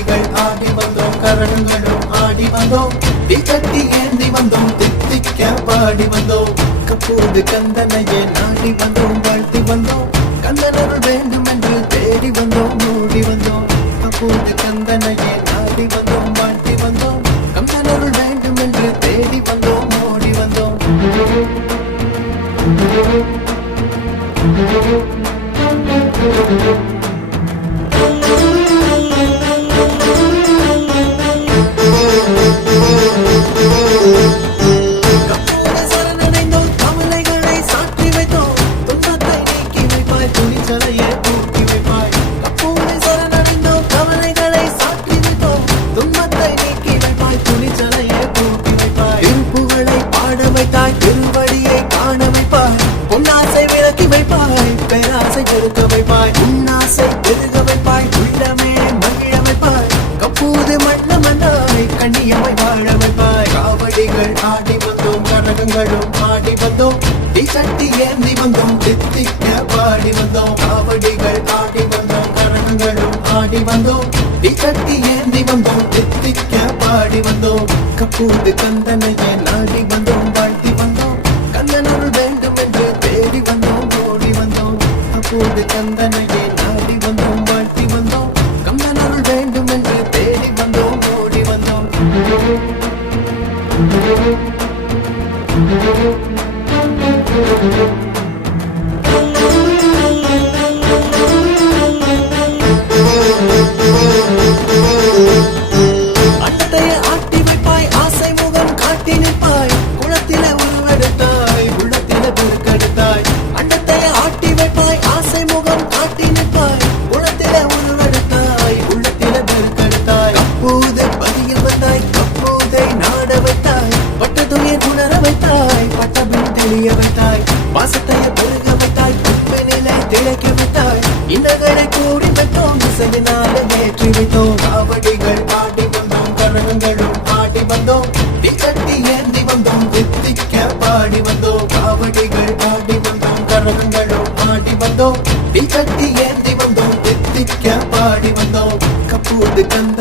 காவடிகள் ஆடி வந்தோம், கரங்களும் ஆடி வந்தோம், தீச்சட்டி ஏந்தி வந்தோம், தித்திக்க பாடி வந்தோம், கப்பூது கந்தனையே நாடி வந்தோம், வாழ்த்தி வந்தோம், கந்தனருள் வேண்டும் என்று தேடி வந்தோம், ஓடி வந்தோம், கப்பூது கந்தனையே நாடி வந்தோம், வாழ்த்தி வந்தோம், கந்தனருள் வேண்டும் என்று தேடி வந்தோம், ஓடி வந்தோம். திருவடியை காண வைப்பாய், பொன்னாசை விளக்கி வைப்பாய், பேராசை பெருக்க வைப்பாய், உன்னாசை பெருக வைப்பாய், உள்ளமே மகிழ வைப்பாய், கப்பூது மண்ண மன்னாய் கண்ணியமை வாழ வைப்பாய். காவடிகள் ஆடி வந்தோம், கரகங்களும் ஆடி வந்தோம், தீச்சட்டி ஏந்தி வந்தோம், தித்திக்க பாடி வந்தோம். காவடிகள் ஆடி வந்தோம், கரகங்களும் ஆடி வந்தோம், தீச்சட்டி ஏந்தி வந்தோம், தித்திக்க பாடி வந்தோம், கப்பூது கந்தனையே நாடி வந்தோம், வாழ்த்தி வந்தோம், கந்தனருள் வேண்டும் என்று தேடி வந்தோம், ஓடி வந்தோம், கப்பூது கந்தனையே நாடி வந்தோம், வாழ்த்தி வந்தோம், கந்தனருள் வேண்டும் என்று தேடி வந்தோம், ஓடி வந்தோம். அண்டத்தையே ஆட்டி வைப்பாய், ஆசை முகம் காட்டி நிற்பாய், குளத்தில உருவெடுத்தாய், உள்ளத்தில பெருக்கெடுத்தாய். அண்டத்தையே ஆட்டி வைப்பாய், ஆசை முகம் காட்டி நிற்பாய், குளத்தில உருவெடுத்தாய், உள்ளத்தில பெருக்கெடுத்தாய். கப்பூது பதியில் வந்தாய், கப்பூதை நாட வைத்தாய், பட்டதுணியை உணர வைத்தாய், பட்டபின் தெளிய வைத்தாய், பாசத்தைய பெருக வைத்தாய், நிலை திளைக்க வைத்தாய், இன்னகளை கூடி வைத்தோம், இசையினால ஏற்றி வைத்தோம். காவடிகள் ஆடி வந்தோம், கரகங்களும் ஆடி வந்தோம், தீச்சட்டி ஏந்தி வந்தோம், தித்திக்க பாடி வந்தோம். காவடிகள் ஆடி வந்தோம், கரகங்களும் ஆடி வந்தோம், தீச்சட்டி ஏந்தி வந்தோம், தித்திக்க பாடி வந்தோம், கப்பூது கந்த